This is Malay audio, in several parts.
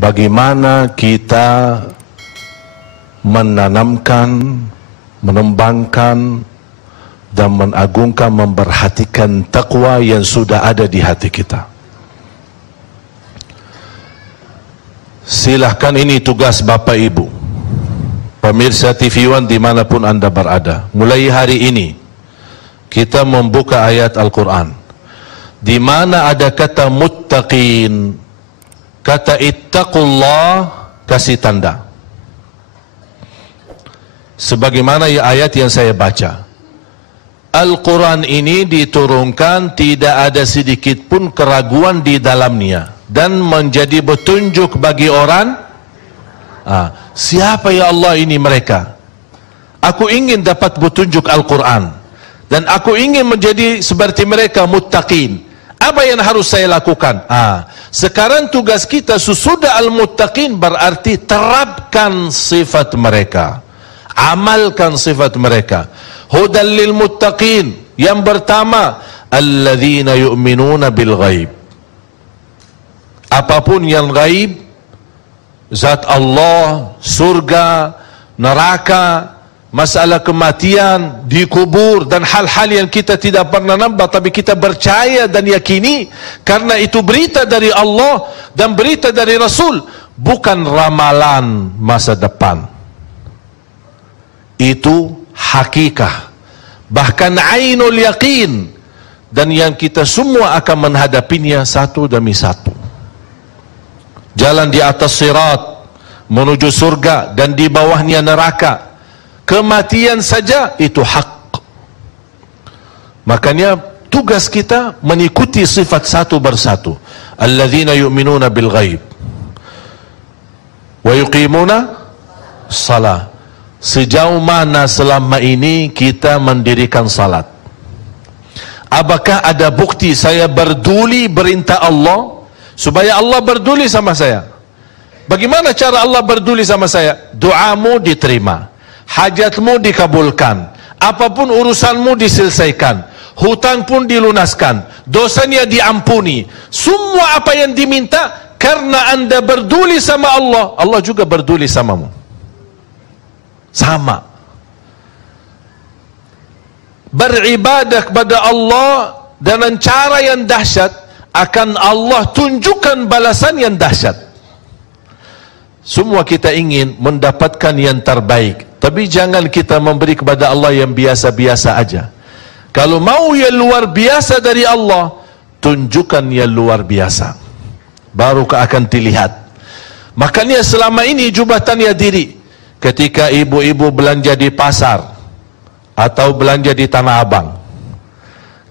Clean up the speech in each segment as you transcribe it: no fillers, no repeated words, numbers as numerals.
bagaimana kita menanamkan, mengembangkan dan mengagungkan, memperhatikan takwa yang sudah ada di hati kita. Silahkan, ini tugas Bapak Ibu, pemirsa TV One dimanapun Anda berada. Mulai hari ini kita membuka ayat Al-Quran di mana ada kata muttaqin, kata ittaqullah, kasih tanda. Sebagaimana ayat yang saya baca, Al-Quran ini diturunkan tidak ada sedikit pun keraguan di dalamnya dan menjadi petunjuk bagi orang. Siapa ya Allah ini mereka? Aku ingin dapat petunjuk Al-Quran dan aku ingin menjadi seperti mereka, muttaqin. Apa yang harus saya lakukan? Sekarang tugas kita sesudah al-muttaqin berarti terapkan sifat mereka, amalkan sifat mereka. Hudan lil muttaqin, yang pertama, alladzina yu'minuna bil ghaib. Apapun yang gaib, zat Allah, surga, neraka, masalah kematian, dikubur, dan hal-hal yang kita tidak pernah nampak tapi kita percaya dan yakini karena itu berita dari Allah dan berita dari Rasul, bukan ramalan masa depan. Itu hakikat, bahkan ainul yakin, dan yang kita semua akan menghadapinya satu demi satu. Jalan di atas sirat menuju surga dan di bawahnya neraka, kematian saja itu hak. Makanya tugas kita mengikuti sifat satu persatu. Alladzina yu'minuna bil ghaib wa yuqimuna salat. Sejauh mana selama ini kita mendirikan salat? Apakah ada bukti saya berduli perintah Allah supaya Allah berduli sama saya? Bagaimana cara Allah berduli sama saya? Doamu diterima, hajatmu dikabulkan, apapun urusanmu diselesaikan, hutang pun dilunaskan, dosanya diampuni. Semua apa yang diminta karena Anda berduli sama Allah, Allah juga berduli samamu. Sama. Beribadah kepada Allah dengan cara yang dahsyat, akan Allah tunjukkan balasan yang dahsyat. Semua kita ingin mendapatkan yang terbaik, tapi jangan kita memberi kepada Allah yang biasa-biasa aja. Kalau mau yang luar biasa dari Allah, tunjukkan yang luar biasa, baru akan dilihat. Makanya selama ini cuba tanya diri, ketika ibu-ibu belanja di pasar atau belanja di Tanah Abang,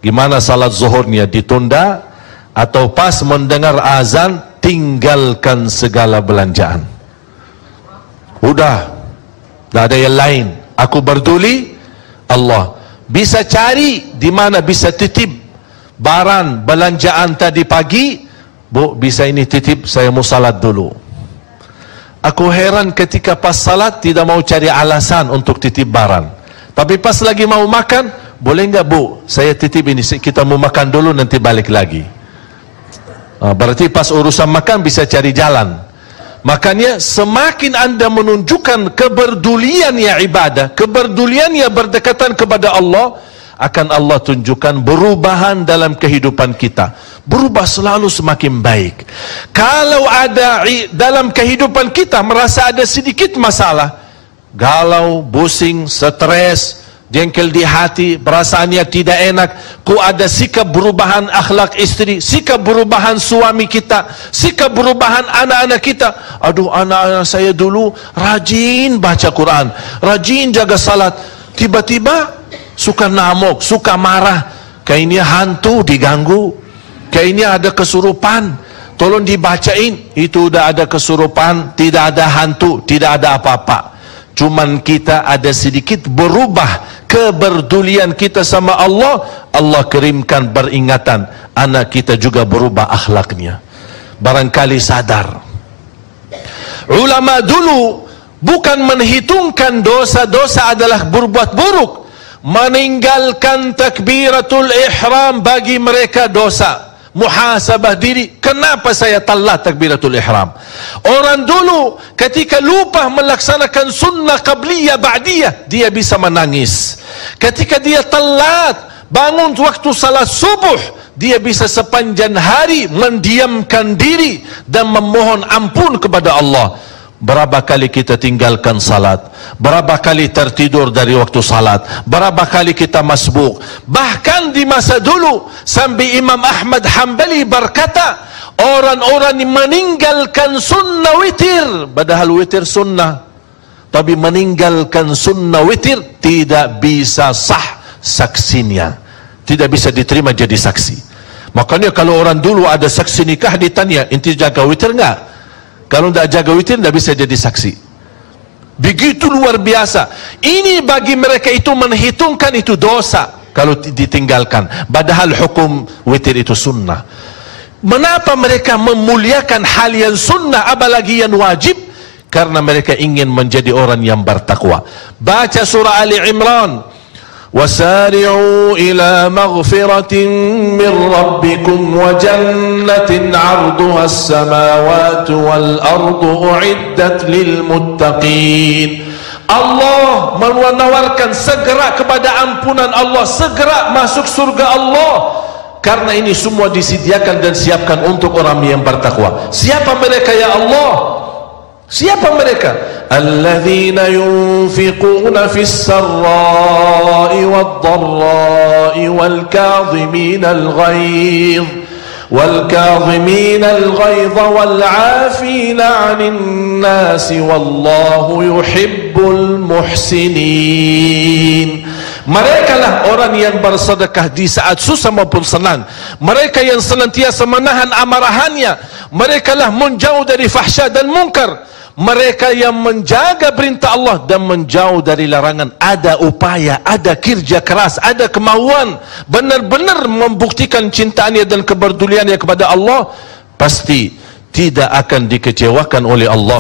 gimana salat zuhurnya? Ditunda atau pas mendengar azan tinggalkan segala belanjaan? Udah, tak ada yang lain. Aku berduli Allah. Bisa cari di mana bisa titip barang belanjaan tadi pagi, Bu, bisa ini titip, saya mau salat dulu. Aku heran ketika pas salat tidak mau cari alasan untuk titip barang, tapi pas lagi mau makan, boleh nggak Bu, saya titip ini, kita mau makan dulu nanti balik lagi. Berarti pas urusan makan bisa cari jalan. Makanya semakin Anda menunjukkan keberduliannya ibadah, keberduliannya berdekatan kepada Allah, akan Allah tunjukkan perubahan dalam kehidupan kita. Berubah selalu semakin baik. Kalau ada dalam kehidupan kita merasa ada sedikit masalah, galau, pusing, stres, jengkel di hati, perasaannya tidak enak, ku ada sikap perubahan akhlak istri, sikap perubahan suami kita, sikap perubahan anak-anak kita. Aduh, anak-anak saya dulu rajin baca Quran, rajin jaga salat, tiba-tiba suka ngamuk, suka marah, kayaknya hantu diganggu, kayaknya ada kesurupan, tolong dibacain. Itu udah ada kesurupan, tidak ada hantu, tidak ada apa-apa. Cuman kita ada sedikit berubah keberdulian kita sama Allah, Allah kirimkan peringatan, anak kita juga berubah akhlaknya. Barangkali sadar. Ulama dulu bukan menghitungkan dosa-dosa adalah berbuat buruk, meninggalkan takbiratul ihram bagi mereka dosa, muhasabah diri, kenapa saya telat takbiratul ihram. Orang dulu ketika lupa melaksanakan sunnah qabliyah ba'diyah, dia bisa menangis. Ketika dia telat bangun waktu salat subuh, dia bisa sepanjang hari mendiamkan diri dan memohon ampun kepada Allah. Berapa kali kita tinggalkan salat, berapa kali tertidur dari waktu salat, berapa kali kita masbuk. Bahkan di masa dulu sampai Imam Ahmad Hanbali berkata, orang-orang yang meninggalkan sunnah witir, padahal witir sunnah, tapi meninggalkan sunnah witir tidak bisa sah saksinya, tidak bisa diterima jadi saksi. Makanya kalau orang dulu ada saksi nikah ditanya, inti jaga witir enggak? Kalau tidak jaga witir, tidak bisa jadi saksi. Begitu luar biasa. Ini bagi mereka itu menghitungkan itu dosa kalau ditinggalkan. Padahal hukum witir itu sunnah. Mengapa mereka memuliakan hal yang sunnah apalagi yang wajib? Karena mereka ingin menjadi orang yang bertakwa. Baca surah Ali Imran. وَسَارِعُوا إِلَى مَغْفِرَةٍ مِّن رَّبِّكُمْ وَجَنَّةٍ عَرْضُهَا السَّمَاوَاتُ وَالْأَرْضُ أُعِدَّتْ لِلْمُتَّقِينَ. Allah menawarkan segera kepada ampunan Allah, segera masuk surga Allah. Karena ini semua disediakan dan siapkan untuk orang yang bertakwa. Siapa mereka ya Allah? Siapa mereka? Alladzina yunfiquna fis sarra'i wad dharra'i wal kadhimina al ghaidh wal 'afina 'anil nasi wallahu yuhibbul muhsinin. Mereka lah orang yang bersedekah di saat susah maupun senang. Mereka yang senantiasa menahan amarahannya. Mereka lah menjauh dari fahsya dan munkar. Mereka yang menjaga perintah Allah dan menjauh dari larangan. Ada upaya, ada kerja keras, ada kemauan, benar-benar membuktikan cintaannya dan kepeduliannya kepada Allah, pasti tidak akan dikecewakan oleh Allah.